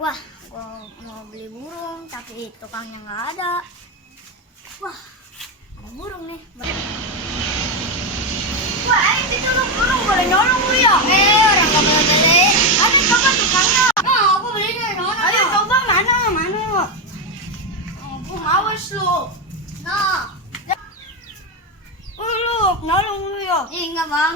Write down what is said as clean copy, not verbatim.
Wah, gua mau beli burung tapi tukangnya nggak ada. Wah, ada burung nih. Wah, ayo ditolong burung, boleh nolong lu ya? Orang nggak boleh beli. Ayo coba tukangnya. Nah, aku beli dari mana? Ayo coba mana? Aku males lu. Nah. Lu nolong lu ya? Enggak bang.